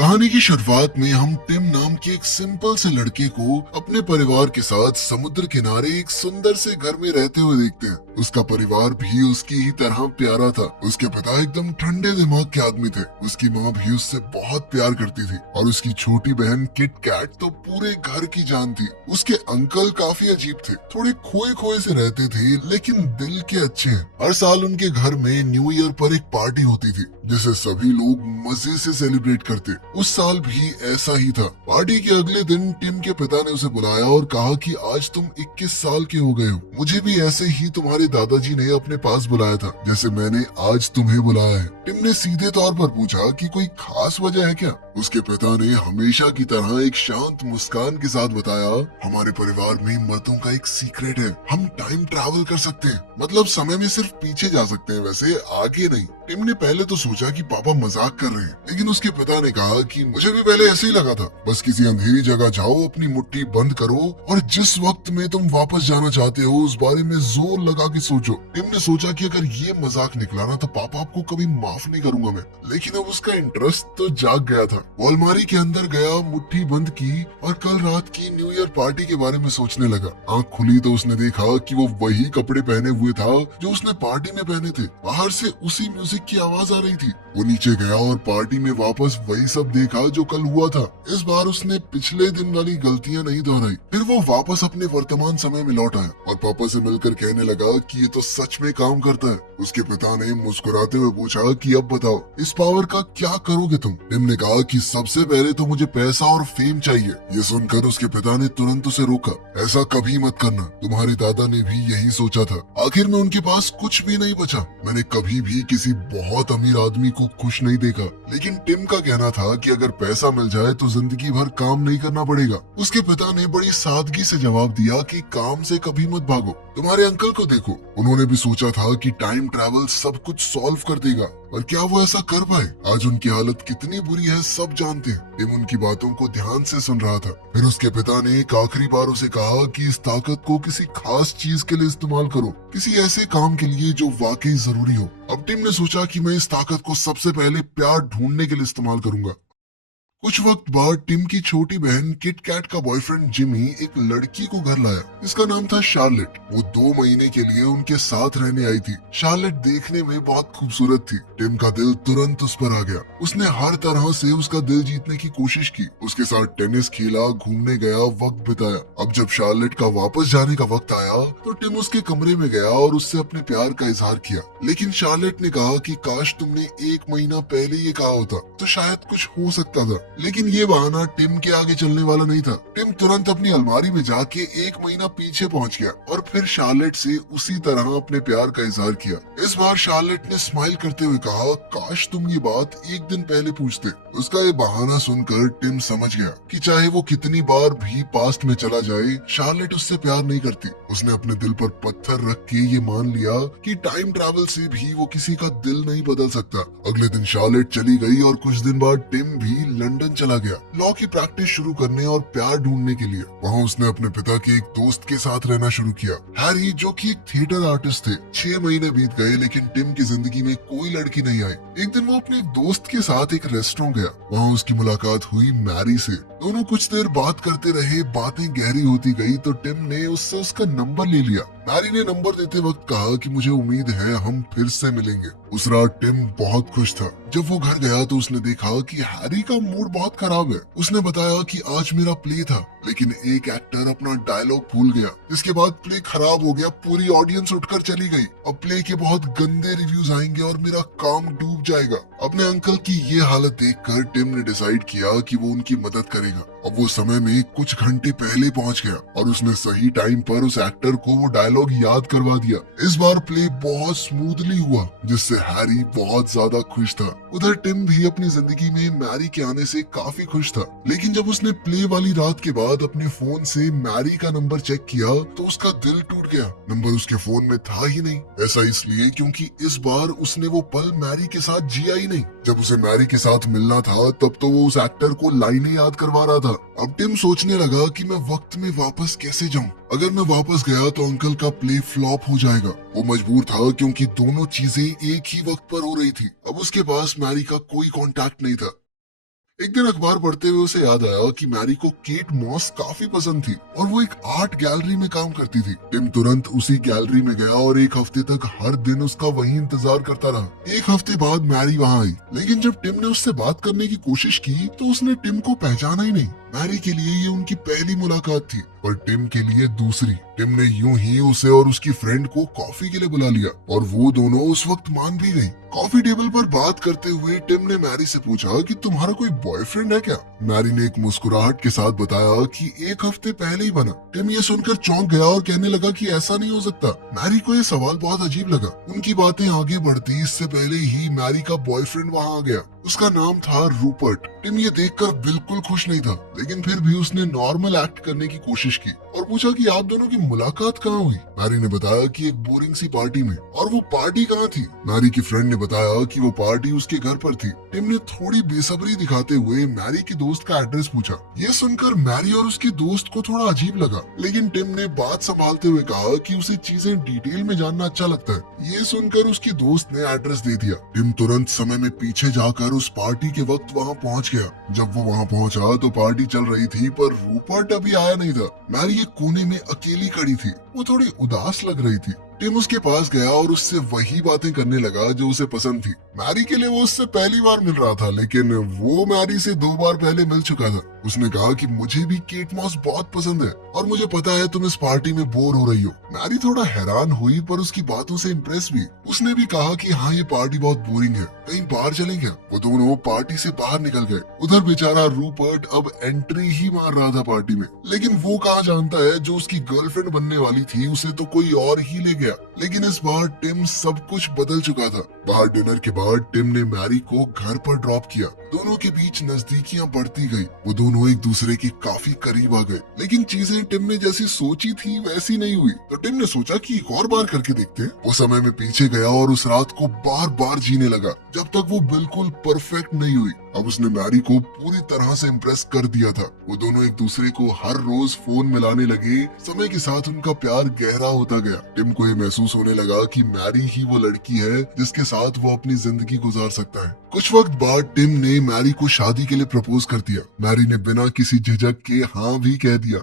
कहानी की शुरुआत में हम टिम नाम के एक सिंपल से लड़के को अपने परिवार के साथ समुद्र किनारे एक सुंदर से घर में रहते हुए देखते हैं। उसका परिवार भी उसकी ही तरह प्यारा था। उसके पिता एकदम ठंडे दिमाग के आदमी थे। उसकी माँ भी उससे बहुत प्यार करती थी और उसकी छोटी बहन किट कैट तो पूरे घर की जान थी। उसके अंकल काफी अजीब थे, थोड़े खोए खोए से रहते थे लेकिन दिल के अच्छे हैं। हर साल उनके घर में न्यू ईयर पर एक पार्टी होती थी जिसे सभी लोग मजे से सेलिब्रेट करते। उस साल भी ऐसा ही था। पार्टी के अगले दिन टिम के पिता ने उसे बुलाया और कहा कि आज तुम 21 साल के हो गए हो। मुझे भी ऐसे ही तुम्हारे दादाजी ने अपने पास बुलाया था जैसे मैंने आज तुम्हें बुलाया है। टिम ने सीधे तौर पर पूछा कि कोई खास वजह है क्या। उसके पिता ने हमेशा की तरह एक शांत मुस्कान के साथ बताया, हमारे परिवार में मर्दों का एक सीक्रेट है, हम टाइम ट्रैवल कर सकते हैं। मतलब समय में सिर्फ पीछे जा सकते हैं, वैसे आगे नहीं। टिम ने पहले तो सोचा कि पापा मजाक कर रहे हैं, लेकिन उसके पिता ने कहा कि मुझे भी पहले ऐसे ही लगा था। बस किसी अंधेरी जगह जाओ, अपनी मुट्ठी बंद करो और जिस वक्त में तुम वापस जाना चाहते हो उस बारे में जोर लगा के सोचो। टिम ने सोचा कि अगर ये मजाक निकला ना तो पापा आपको कभी माफ नहीं करूंगा मैं। लेकिन अब उसका इंटरेस्ट तो जाग गया था। वो अलमारी के अंदर गया, मुट्ठी बंद की और कल रात की न्यू ईयर पार्टी के बारे में सोचने लगा। आंख खुली तो उसने देखा कि वो वही कपड़े पहने हुए था जो उसने पार्टी में पहने थे। बाहर से उसी म्यूजिक की आवाज आ रही थी। वो नीचे गया और पार्टी में वापस वही सब देखा जो कल हुआ था। इस बार उसने पिछले दिन वाली गलतियां नहीं दोहराई। फिर वो वापस अपने वर्तमान समय में लौट आया और पापा से मिलकर कहने लगा कि ये तो सच में काम करता है। उसके पिता ने मुस्कुराते हुए पूछा कि अब बताओ इस पावर का क्या करोगे तुम। टिम ने कहा कि सबसे पहले तो मुझे पैसा और फेम चाहिए। ये सुनकर उसके पिता ने तुरंत उसे रोका, ऐसा कभी मत करना, तुम्हारे दादा ने भी यही सोचा था। आखिर में उनके पास कुछ भी नहीं बचा। मैंने कभी भी किसी बहुत अमीर आदमी को खुश नहीं देखा। लेकिन टिम का कहना था कि अगर पैसा मिल जाए तो जिंदगी भर काम नहीं करना पड़ेगा। उसके पिता ने बड़ी सादगी से जवाब दिया कि काम से कभी मत भागो। तुम्हारे अंकल को देखो, उन्होंने भी सोचा था कि टाइम ट्रैवल सब कुछ सॉल्व कर देगा, पर क्या वो ऐसा कर पाए? आज उनकी हालत कितनी बुरी है सब जानते हैं। टिम उनकी बातों को ध्यान से सुन रहा था। फिर उसके पिता ने एक आखिरी बार उसे कहा कि इस ताकत को किसी खास चीज के लिए इस्तेमाल करो, किसी ऐसे काम के लिए जो वाकई जरूरी हो। अब टिम ने सोचा कि मैं इस ताकत को सबसे पहले प्यार ढूंढने के लिए इस्तेमाल करूंगा। कुछ वक्त बाद टिम की छोटी बहन किट कैट का बॉयफ्रेंड जिमी एक लड़की को घर लाया। इसका नाम था शार्लेट। वो 2 महीने के लिए उनके साथ रहने आई थी। शार्लेट देखने में बहुत खूबसूरत थी। टिम का दिल तुरंत उस पर आ गया। उसने हर तरह से उसका दिल जीतने की कोशिश की। उसके साथ टेनिस खेला, घूमने गया, वक्त बिताया। अब जब शार्लेट का वापस जाने का वक्त आया तो टिम उसके कमरे में गया और उससे अपने प्यार का इजहार किया। लेकिन शार्लेट ने कहा कि काश तुमने 1 महीना पहले ये कहा होता तो शायद कुछ हो सकता था। लेकिन ये बहाना टिम के आगे चलने वाला नहीं था। टिम तुरंत अपनी अलमारी में जाके 1 महीना पीछे पहुंच गया और फिर शार्लेट से उसी तरह अपने प्यार का इजहार किया। इस बार शार्लेट ने स्माइल करते हुए कहा, काश तुम ये बात 1 दिन पहले पूछते। उसका ये बहाना सुनकर टिम समझ गया कि चाहे वो कितनी बार भी पास्ट में चला जाए, शार्लेट उससे प्यार नहीं करती। उसने अपने दिल पर पत्थर रख के ये मान लिया कि टाइम ट्रैवल से भी वो किसी का दिल नहीं बदल सकता। अगले दिन शार्लेट चली गई और कुछ दिन बाद टिम भी लंदन चला गया लॉ की प्रैक्टिस शुरू करने और प्यार ढूंढने के लिए। वहाँ उसने अपने पिता के एक दोस्त के साथ रहना शुरू किया, हैरी, जो कि एक थिएटर आर्टिस्ट थे। 6 महीने बीत गए लेकिन टिम की जिंदगी में कोई लड़की नहीं आई। एक दिन वो अपने एक दोस्त के साथ एक रेस्टोरेंट गया। वहाँ उसकी मुलाकात हुई मैरी से। दोनों कुछ देर बात करते रहे। बातें गहरी होती गई तो टिम ने उससे उसका नंबर ले लिया। मैरी ने नंबर देते वक्त कहा कि मुझे उम्मीद है हम फिर से मिलेंगे। उस रात टिम बहुत खुश था। जब वो घर गया तो उसने देखा कि हैरी का मूड बहुत खराब है। उसने बताया कि आज मेरा प्ले था लेकिन एक एक्टर अपना डायलॉग भूल गया। इसके बाद प्ले खराब हो गया, पूरी ऑडियंस उठकर चली गई। अब प्ले के बहुत गंदे रिव्यूज आएंगे और मेरा काम डूब जाएगा। अपने अंकल की ये हालत देखकर टिम ने डिसाइड किया कि वो उनकी मदद करेगा। अब वो समय में कुछ घंटे पहले पहुंच गया और उसने सही टाइम पर उस एक्टर को वो डायलॉग याद करवा दिया। इस बार प्ले बहुत स्मूथली हुआ जिससे हैरी बहुत ज्यादा खुश था। उधर टिम भी अपनी जिंदगी में मैरी के आने से काफी खुश था। लेकिन जब उसने प्ले वाली रात के बाद अपने फोन से मैरी का नंबर चेक किया तो उसका दिल टूट गया। नंबर उसके फोन में था ही नहीं। ऐसा इसलिए क्योंकि इस बार उसने वो पल मैरी के साथ जिया ही नहीं। जब उसे मैरी के साथ मिलना था तब तो वो उस एक्टर को लाइनें याद करवा रहा था। अब टिम सोचने लगा कि मैं वक्त में वापस कैसे जाऊं। अगर मैं वापस गया तो अंकल का प्ले फ्लॉप हो जाएगा। वो मजबूर था क्योंकि दोनों चीजें एक ही वक्त पर हो रही थी। अब उसके पास मैरी का कोई कांटेक्ट नहीं था। एक दिन अखबार पढ़ते हुए उसे याद आया कि मैरी को केट मॉस काफी पसंद थी और वो एक आर्ट गैलरी में काम करती थी। टिम तुरंत उसी गैलरी में गया और एक हफ्ते तक हर दिन उसका वहीं इंतजार करता रहा। एक हफ्ते बाद मैरी वहाँ आई, लेकिन जब टिम ने उससे बात करने की कोशिश की तो उसने टिम को पहचाना ही नहीं। मैरी के लिए ये उनकी पहली मुलाकात थी और टिम के लिए दूसरी। टिम ने यूं ही उसे और उसकी फ्रेंड को कॉफी के लिए बुला लिया और वो दोनों उस वक्त मान भी गई। कॉफी टेबल पर बात करते हुए टिम ने मैरी से पूछा कि तुम्हारा कोई बॉयफ्रेंड है क्या? मैरी ने एक मुस्कुराहट के साथ बताया कि एक हफ्ते पहले ही बना। टिम ये सुनकर चौंक गया और कहने लगा कि ऐसा नहीं हो सकता। मैरी को ये सवाल बहुत अजीब लगा। उनकी बातें आगे बढ़ती इससे पहले ही मैरी का बॉयफ्रेंड वहाँ आ गया। उसका नाम था रूपर्ट। टिम ये देखकर बिल्कुल खुश नहीं था, लेकिन फिर भी उसने नॉर्मल एक्ट करने की कोशिश की और पूछा कि आप दोनों की मुलाकात कहाँ हुई? मैरी ने बताया कि एक बोरिंग सी पार्टी में। और वो पार्टी कहाँ थी? मैरी की फ्रेंड ने बताया कि वो पार्टी उसके घर पर थी। टिम ने थोड़ी बेसब्री दिखाते हुए मैरी की दोस्त का एड्रेस पूछा। ये सुनकर मैरी और उसके दोस्त को थोड़ा अजीब लगा, लेकिन टिम ने बात संभालते हुए कहा कि उसे चीजें डिटेल में जानना अच्छा लगता है। ये सुनकर उसकी दोस्त ने एड्रेस दे दिया। टिम तुरंत समय में पीछे जाकर उस पार्टी के वक्त वहाँ पहुँच गया। जब वो वहाँ पहुँचा तो पार्टी चल रही थी, पर रूपर्ट अभी आया नहीं था। मैरी एक कोने में अकेली खड़ी थी। वो थोड़ी उदास लग रही थी। टिम उसके पास गया और उससे वही बातें करने लगा जो उसे पसंद थी। मैरी के लिए वो उससे पहली बार मिल रहा था, लेकिन वो मैरी से 2 बार पहले मिल चुका था। उसने कहा कि मुझे भी केट मॉस बहुत पसंद है और मुझे पता है तुम इस पार्टी में बोर हो रही हो। मैरी थोड़ा हैरान हुई, पर उसकी बातों से इम्प्रेस भी। उसने भी कहा कि हाँ, ये पार्टी बहुत बोरिंग है, कहीं बाहर चलें क्या? वो दोनों पार्टी से बाहर निकल गए। उधर बेचारा रूपर्ट अब एंट्री ही मार रहा था पार्टी में, लेकिन वो कहाँ जानता है जो उसकी गर्लफ्रेंड बनने वाली थी उसे तो कोई और ही ले गया। लेकिन इस बार टिम सब कुछ बदल चुका था। बाहर डिनर के बाद टिम ने मैरी को घर पर ड्रॉप किया। दोनों के बीच नजदीकियां बढ़ती गई। वो दोनों एक दूसरे के काफी करीब आ गए, लेकिन चीजें टिम ने जैसी सोची थी वैसी नहीं हुई। तो टिम ने सोचा कि एक और बार करके देखते हैं। वो समय में पीछे गया और उस रात को बार बार जीने लगा जब तक वो बिल्कुल परफेक्ट नहीं हुई। अब उसने मैरी को पूरी तरह से इम्प्रेस कर दिया था। वो दोनों एक दूसरे को हर रोज फोन मिलाने लगे। समय के साथ उनका प्यार गहरा होता गया। टिम को ये महसूस होने लगा कि मैरी ही वो लड़की है जिसके साथ वो अपनी जिंदगी गुजार सकता है। कुछ वक्त बाद टिम ने मैरी को शादी के लिए प्रपोज कर दिया। मैरी ने बिना किसी झिझक के हाँ भी कह दिया।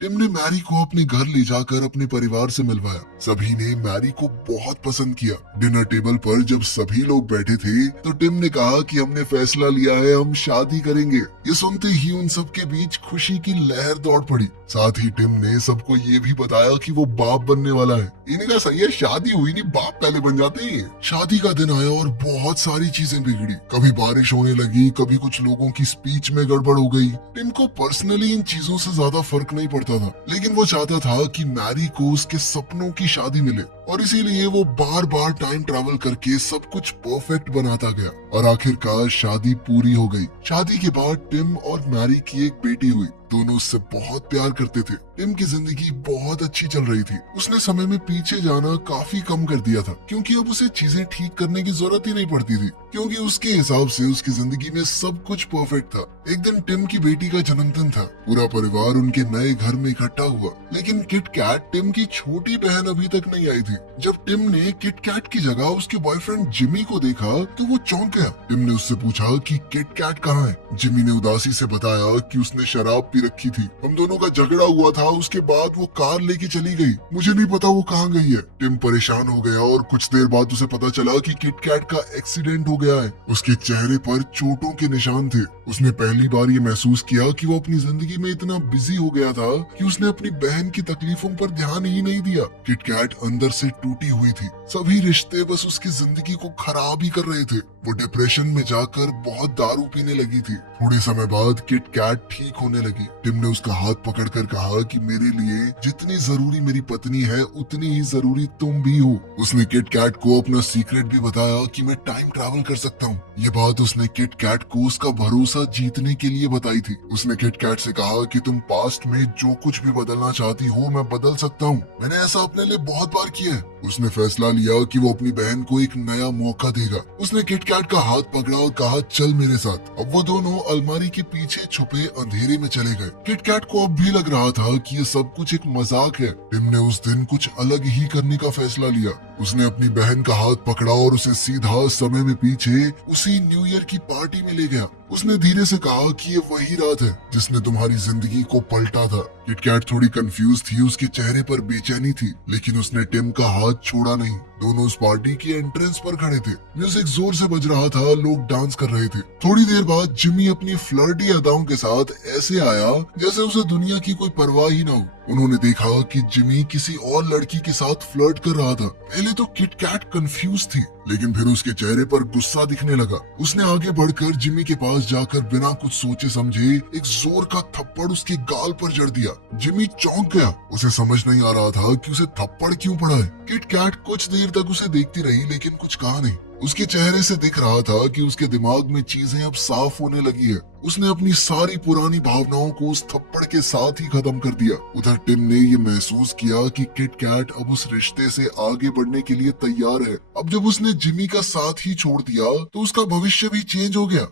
टिम ने मैरी को अपने घर ले जाकर अपने परिवार से मिलवाया। सभी ने मैरी को बहुत पसंद किया। डिनर टेबल पर जब सभी लोग बैठे थे तो टिम ने कहा कि हमने फैसला लिया है, हम शादी करेंगे। ये सुनते ही उन सबके बीच खुशी की लहर दौड़ पड़ी। साथ ही टिम ने सबको ये भी बताया कि वो बाप बनने वाला है। इन्हें कहा सही है, शादी हुई नहीं, बाप पहले बन जाते हैं। शादी का दिन आया और बहुत सारी चीजें बिगड़ी। कभी बारिश होने लगी, कभी कुछ लोगों की स्पीच में गड़बड़ हो गई। टिम को पर्सनली इन चीजों से ज्यादा फर्क नहीं पड़ता था, लेकिन वो चाहता था कि मैरी को उसके सपनों की शादी मिले और इसीलिए वो बार बार टाइम ट्रैवल करके सब कुछ परफेक्ट बनाता गया और आखिरकार शादी पूरी हो गई। शादी के बाद टिम और मैरी की एक बेटी हुई। दोनों उससे बहुत प्यार करते थे। टिम की जिंदगी बहुत अच्छी चल रही थी। उसने समय में पीछे जाना काफी कम कर दिया था, क्योंकि अब उसे चीजें ठीक करने की जरूरत ही नहीं पड़ती थी, क्योंकि उसके हिसाब से उसकी जिंदगी में सब कुछ परफेक्ट था। एक दिन टिम की बेटी का जन्मदिन था। पूरा परिवार उनके नए घर में इकट्ठा हुआ, लेकिन किट कैट, टिम की छोटी बहन, अभी तक नहीं आई थी। जब टिम ने किट कैट की जगह उसके बॉयफ्रेंड जिमी को देखा तो वो चौंक गया। टिम ने उससे पूछा कि किट कैट कहाँ है। जिमी ने उदासी से बताया कि उसने शराब पी रखी थी, हम दोनों का झगड़ा हुआ था, उसके बाद वो कार लेके चली गई, मुझे नहीं पता वो कहाँ गई है। टिम परेशान हो गया और कुछ देर बाद उसे पता चला कि किट कैट का एक्सीडेंट हो गया है। उसके चेहरे पर चोटों के निशान थे। उसने पहली बार ये महसूस किया कि वो अपनी जिंदगी में इतना बिजी हो गया था कि उसने अपनी बहन की तकलीफों पर ध्यान ही नहीं दिया। किट कैट अंदर से टूटी हुई थी। सभी रिश्ते बस उसकी जिंदगी को खराब ही कर रहे थे। वो डिप्रेशन में जाकर बहुत दारू पीने लगी थी। थोड़े समय बाद किट कैट ठीक होने लगी। टिम ने उसका हाथ पकड़कर कहा कि मेरे लिए जितनी जरूरी मेरी पत्नी है उतनी ही जरूरी तुम भी हो। उसने किट कैट को अपना सीक्रेट भी बताया कि मैं टाइम ट्रैवल कर सकता हूँ। ये बात उसने किट कैट को उसका भरोसा जीतने के लिए बताई थी। उसने किट कैट से कहा कि तुम पास्ट में जो कुछ भी बदलना चाहती हो मैं बदल सकता हूँ, मैंने ऐसा अपने लिए बहुत बार किया है। उसने फैसला लिया कि वो अपनी बहन को एक नया मौका देगा। उसने किट कैट का हाथ पकड़ा और कहा चल मेरे साथ। अब वो दोनों अलमारी के पीछे छुपे अंधेरे में चले गए। किट कैट को अब भी लग रहा था कि ये सब कुछ एक मजाक है। टिम ने उस दिन कुछ अलग ही करने का फैसला लिया। उसने अपनी बहन का हाथ पकड़ा और उसे सीधा समय में पीछे उसी न्यू ईयर की पार्टी में ले गया। उसने धीरे से कहा कि ये वही रात है जिसने तुम्हारी जिंदगी को पलटा था। किटकैट थोड़ी कंफ्यूज थी, उसके चेहरे पर बेचैनी थी, लेकिन उसने टिम का हाथ छोड़ा नहीं। दोनों उस पार्टी की एंट्रेंस पर खड़े थे। म्यूजिक जोर से बज रहा था, लोग डांस कर रहे थे। थोड़ी देर बाद जिमी अपनी फ्लर्टी अदाओं के साथ ऐसे आया जैसे उसे दुनिया की कोई परवाह ही न हो। उन्होंने देखा कि जिमी किसी और लड़की के साथ फ्लर्ट कर रहा था। पहले तो किटकैट कंफ्यूज थी, लेकिन फिर उसके चेहरे पर गुस्सा दिखने लगा। उसने आगे बढ़कर जिमी के पास जाकर बिना कुछ सोचे समझे एक जोर का थप्पड़ उसके गाल पर जड़ दिया। जिमी चौंक गया। उसे समझ नहीं आ रहा था कि उसे थप्पड़ क्यों पड़ा है। किटकैट कुछ देर तक उसे देखती रही, लेकिन कुछ कहा नहीं। उसके चेहरे से दिख रहा था कि उसके दिमाग में चीजें अब साफ होने लगी है। उसने अपनी सारी पुरानी भावनाओं को उस थप्पड़ के साथ ही खत्म कर दिया। उधर टिम ने ये महसूस किया कि किटकैट अब उस रिश्ते से आगे बढ़ने के लिए तैयार है। अब जब उसने जिमी का साथ ही छोड़ दिया तो उसका भविष्य भी चेंज हो गया।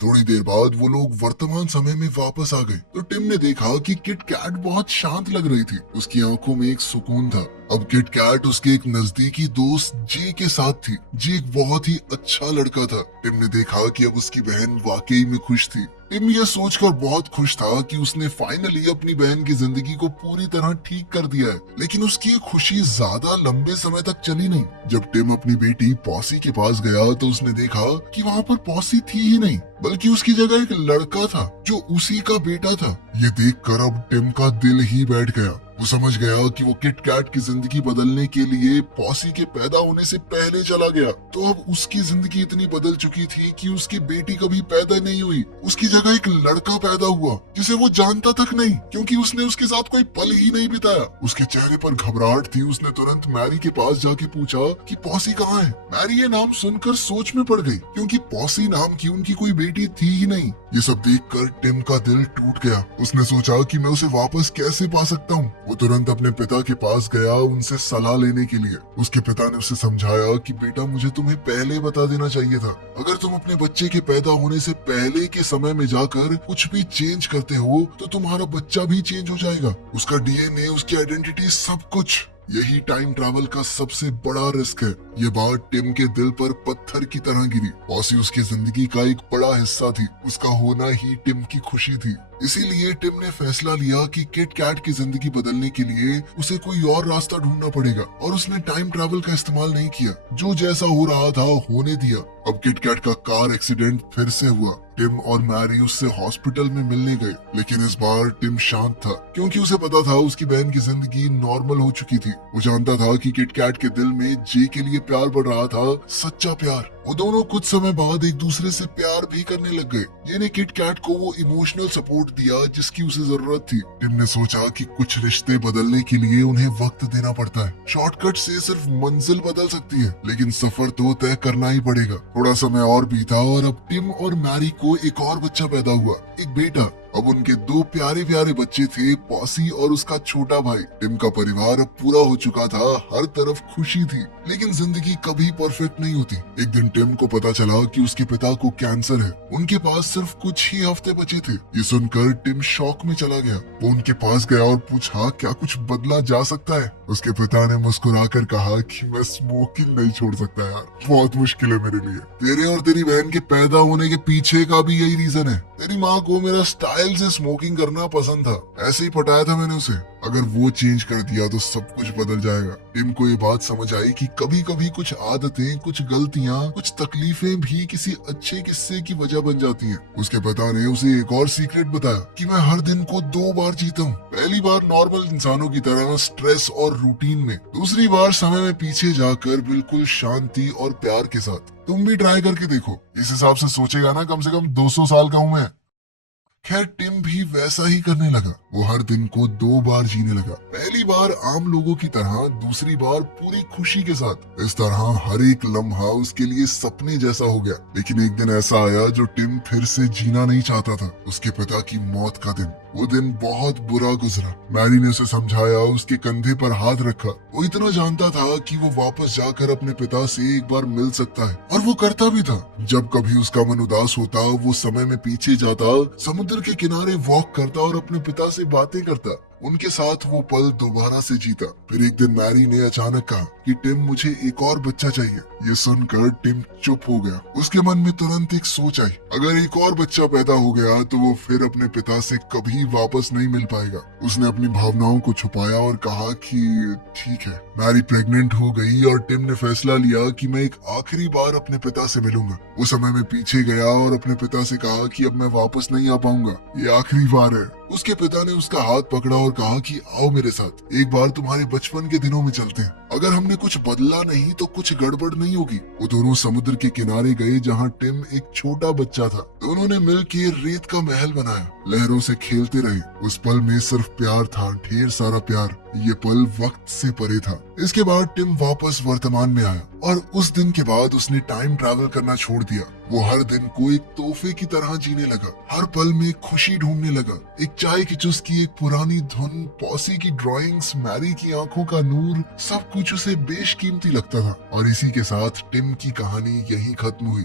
थोड़ी देर बाद वो लोग वर्तमान समय में वापस आ गए तो टिम ने देखा कि किटकैट बहुत शांत लग रही थी। उसकी आंखों में एक सुकून था। अब किटकैट उसके एक नजदीकी दोस्त जे के साथ थी। जे एक बहुत ही अच्छा लड़का था। टिम ने देखा कि अब उसकी बहन वाकई में खुश थी। टिम यह सोचकर बहुत खुश था कि उसने फाइनली अपनी बहन की जिंदगी को पूरी तरह ठीक कर दिया है। लेकिन उसकी ये खुशी ज्यादा लंबे समय तक चली नहीं। जब टिम अपनी बेटी पॉसी के पास गया तो उसने देखा कि वहाँ पर पॉसी थी ही नहीं, बल्कि उसकी जगह एक लड़का था जो उसी का बेटा था। ये देखकर अब टिम का दिल ही बैठ गया। वो समझ गया कि वो किटकैट की जिंदगी बदलने के लिए पॉसी के पैदा होने से पहले चला गया। तो अब उसकी जिंदगी इतनी बदल चुकी थी कि उसकी बेटी कभी पैदा नहीं हुई। उसकी जगह एक लड़का पैदा हुआ जिसे वो जानता तक नहीं, क्योंकि उसने उसके साथ कोई पल ही नहीं बिताया। उसके चेहरे पर घबराहट थी। उसने तुरंत मैरी के पास जाके पूछा कि पॉसी कहाँ है। मैरी ये नाम सुनकर सोच में पड़ गई, क्योंकि पॉसी नाम की उनकी कोई बेटी थी ही नहीं। ये सब देखकर टिम का दिल टूट गया। उसने सोचा कि मैं उसे वापस कैसे पा सकता हूँ। वो तुरंत अपने पिता के पास गया उनसे सलाह लेने के लिए। उसके पिता ने उसे समझाया कि बेटा, मुझे तुम्हें पहले बता देना चाहिए था। अगर तुम अपने बच्चे के पैदा होने से पहले के समय में जाकर कुछ भी चेंज करते हो तो तुम्हारा बच्चा भी चेंज हो जाएगा। उसका डीएनए, उसकी आइडेंटिटी, सब कुछ। यही टाइम ट्रैवल का सबसे बड़ा रिस्क है। ये बात टिम के दिल पर पत्थर की तरह गिरी। पॉसी उसकी जिंदगी का एक बड़ा हिस्सा थी। उसका होना ही टिम की खुशी थी। इसीलिए टिम ने फैसला लिया कि किटकैट की जिंदगी बदलने के लिए उसे कोई और रास्ता ढूंढना पड़ेगा, और उसने टाइम ट्रैवल का इस्तेमाल नहीं किया। जो जैसा हो रहा था होने दिया। अब किटकैट का कार एक्सीडेंट फिर से हुआ। टिम और मैरी उससे हॉस्पिटल में मिलने गए, लेकिन इस बार टिम शांत था, क्योंकि उसे पता था उसकी बहन की जिंदगी नॉर्मल हो चुकी थी। वो जानता था कि किटकैट के दिल में जे के लिए प्यार बढ़ रहा था, सच्चा प्यार। वो दोनों कुछ समय बाद एक दूसरे से प्यार भी करने लग गए। जे ने किटकैट को वो इमोशनल सपोर्ट दिया जिसकी उसे जरूरत थी। टिम ने सोचा कि कुछ रिश्ते बदलने के लिए उन्हें वक्त देना पड़ता है। शॉर्टकट से सिर्फ मंजिल बदल सकती है, लेकिन सफर तो तय करना ही पड़ेगा। थोड़ा समय और बीता और अब टिम और मैरी को एक और बच्चा पैदा हुआ, एक बेटा। अब उनके दो प्यारे प्यारे बच्चे थे, पॉसी और उसका छोटा भाई। टिम का परिवार अब पूरा हो चुका था। हर तरफ खुशी थी, लेकिन जिंदगी कभी परफेक्ट नहीं होती। एक दिन टिम को पता चला कि उसके पिता को कैंसर है। उनके पास सिर्फ कुछ ही हफ्ते बचे थे। ये सुनकर टिम शॉक में चला गया। वो उनके पास गया और पूछा, क्या कुछ बदला जा सकता है? उसके पिता ने मुस्कुराकर कहा कि मैं स्मोकिंग नहीं छोड़ सकता यार, बहुत मुश्किल है मेरे लिए। तेरे और तेरी बहन के पैदा होने के पीछे का भी यही रीजन है। तेरी माँ को मेरा स्टाइल से स्मोकिंग करना पसंद था, ऐसे ही पटाया था मैंने उसे। अगर वो चेंज कर दिया तो सब कुछ बदल जाएगा। टिम को ये बात समझ आई कि कभी कभी कुछ आदतें, कुछ गलतियां, कुछ तकलीफें भी किसी अच्छे किस्से की वजह बन जाती हैं। उसके पिता ने उसे एक और सीक्रेट बताया कि मैं हर दिन को 2 बार जीता हूँ। पहली बार नॉर्मल इंसानों की तरह स्ट्रेस और रूटीन में, दूसरी बार समय में पीछे जाकर बिल्कुल शांति और प्यार के साथ। तुम भी ट्राई करके देखो। इस हिसाब से सोचेगा ना, कम से कम 200 साल का हूँ मैं। खैर टिम भी वैसा ही करने लगा। वो हर दिन को 2 बार जीने लगा। पहली बार आम लोगों की तरह, दूसरी बार पूरी खुशी के साथ। इस तरह हर एक लम्हा उसके लिए सपने जैसा हो गया। लेकिन एक दिन ऐसा आया जो टिम फिर से जीना नहीं चाहता था। उसके पिता की मौत का दिन। वो दिन बहुत बुरा गुजरा। मैरी ने उसे समझाया, उसके कंधे पर हाथ रखा। वो इतना जानता था कि वो वापस जाकर अपने पिता से एक बार मिल सकता है, और वो करता भी था। जब कभी उसका मन उदास होता, वो समय में पीछे जाता, समुद्र के किनारे वॉक करता और अपने पिता से बातें करता। उनके साथ वो पल दोबारा से जीता। फिर एक दिन मैरी ने अचानक कहा कि टिम, मुझे एक और बच्चा चाहिए। ये सुनकर टिम चुप हो गया। उसके मन में तुरंत एक सोच आई, अगर एक और बच्चा पैदा हो गया तो वो फिर अपने पिता से कभी वापस नहीं मिल पाएगा। उसने अपनी भावनाओं को छुपाया और कहा कि ठीक है। मैरी प्रेग्नेंट हो गई और टिम ने फैसला लिया कि मैं एक आखिरी बार अपने पिता से मिलूंगा। उस समय में पीछे गया और अपने पिता से कहा कि अब मैं वापस नहीं आ पाऊंगा, ये आखिरी बार है। उसके पिता ने उसका हाथ पकड़ा और कहा कि आओ मेरे साथ, एक बार तुम्हारे बचपन के दिनों में चलते हैं। अगर हमने कुछ बदला नहीं तो कुछ गड़बड़ नहीं होगी। वो दोनों समुद्र के किनारे गए जहाँ टिम एक छोटा बच्चा था। दोनों ने मिलकर रेत का महल बनाया, लहरों से खेलते रहे। उस पल में सिर्फ प्यार था, ढेर सारा प्यार। ये पल वक्त से परे था। इसके बाद टिम वापस वर्तमान में आया और उस दिन के बाद उसने टाइम ट्रैवल करना छोड़ दिया। वो हर दिन को एक तोहफे की तरह जीने लगा, हर पल में खुशी ढूंढने लगा। एक चाय की चुस्की, एक पुरानी धुन, पॉसी की ड्राइंग्स, मैरी की आंखों का नूर, सब कुछ उसे बेशकीमती लगता था। और इसी के साथ टिम की कहानी यहीं खत्म हुई।